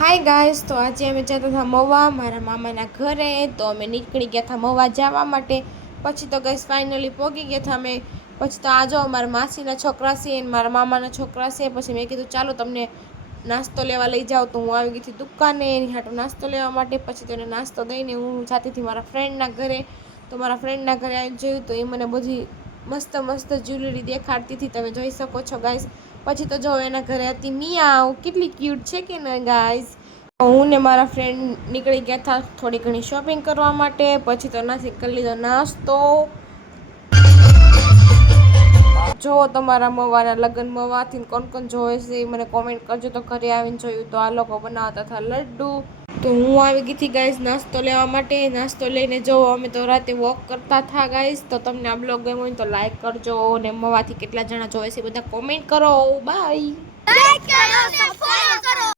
Hi guys, તો આજે અમે જતા હતા મવા મારા મામાના ઘરે. તો અમે નીકળી ગયા હતા મવા જવા માટે. પછી તો ગાઈસ ફાઇનલી પહોંચી ગયા હતા અમે. પછી તો આ જો મારા માસીના છોકરા છે અને મારા મામાના છોકરા છે. પછી મેં કીધું ચાલો તમને નાસ્તો લેવા લઈ જાઓ. તો હું આવી ગઈ હતી દુકાને એની હાટો નાસ્તો લેવા માટે. પછી તો એને નાસ્તો દઈને હું જાતી હતી મારા ફ્રેન્ડના ઘરે. તો મારા ફ્રેન્ડના ઘરે આવીને જોયું તો એ મને બધી મસ્ત મસ્ત જ્વેલરી દેખાડતી હતી, તમે જોઈ શકો છો ગાઈસ. પછી તો જો એના ઘરે હતી મિયાઉ, કેટલી ક્યુટ છે કે ને ગાઈસ. હું ને મારા ફ્રેન્ડ નીકળી ગયા હતા થોડી ઘણી શોપિંગ કરવા માટે. પછી તો નાસી કરી લીધો નાસ્તો. જો તમારા મવાના લગ્ન મવાથી કોણ કોણ જોવે છે મને કોમેન્ટ કરજો. તો ઘરે આવીને જોયું તો આ લોકો બનાવતા હતા લડ્ડુ. તો હું આવી ગઈ હતી ગાઈસ નાસ્તો લેવા માટે. નાસ્તો લઈને જો અમે તો રાતે વોક કરતા હતા ગાઈસ. તો તમને આ બ્લોગ ગમ્યો હોય તો લાઈક કરજો અને મવાથી કેટલા જણા જોવે છે બધા કોમેન્ટ કરો. બાય.